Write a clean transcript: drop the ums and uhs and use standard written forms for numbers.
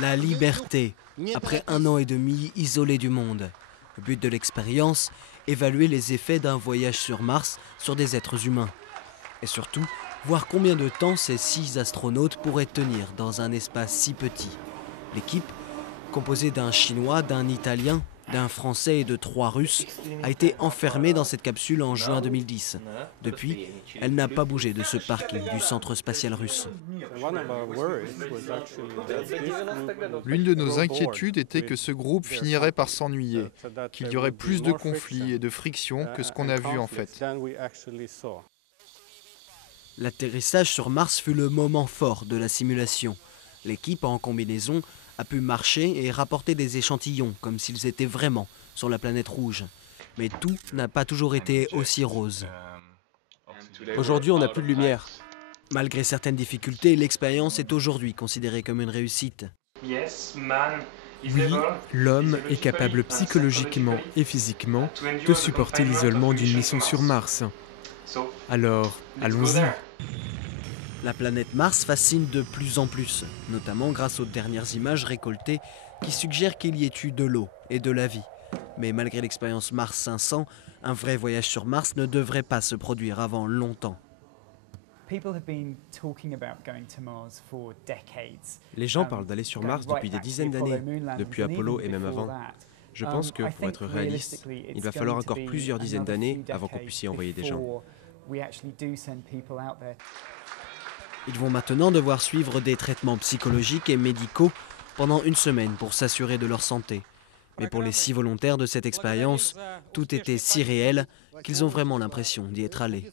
La liberté, après 1 an et demi isolé du monde. Le but de l'expérience, évaluer les effets d'un voyage sur Mars sur des êtres humains. Et surtout, voir combien de temps ces 6 astronautes pourraient tenir dans un espace si petit. L'équipe, composée d'un Chinois, d'un Italien, d'un Français et de 3 Russes, a été enfermée dans cette capsule en juin 2010. Depuis, elle n'a pas bougé de ce parking du centre spatial russe. L'une de nos inquiétudes était que ce groupe finirait par s'ennuyer, qu'il y aurait plus de conflits et de frictions que ce qu'on a vu en fait. L'atterrissage sur Mars fut le moment fort de la simulation. L'équipe en combinaison a pu marcher et rapporter des échantillons comme s'ils étaient vraiment sur la planète rouge. Mais tout n'a pas toujours été aussi rose. Aujourd'hui, on n'a plus de lumière. Malgré certaines difficultés, l'expérience est aujourd'hui considérée comme une réussite. Oui, l'homme est capable psychologiquement et physiquement de supporter l'isolement d'une mission sur Mars. Alors, allons-y. La planète Mars fascine de plus en plus, notamment grâce aux dernières images récoltées qui suggèrent qu'il y ait eu de l'eau et de la vie. Mais malgré l'expérience Mars 500, un vrai voyage sur Mars ne devrait pas se produire avant longtemps. Les gens parlent d'aller sur Mars depuis des dizaines d'années, depuis Apollo et même avant. Je pense que pour être réaliste, il va falloir encore plusieurs dizaines d'années avant qu'on puisse y envoyer des gens. Ils vont maintenant devoir suivre des traitements psychologiques et médicaux pendant 1 semaine pour s'assurer de leur santé. Mais pour les 6 volontaires de cette expérience, tout était si réel qu'ils ont vraiment l'impression d'y être allés.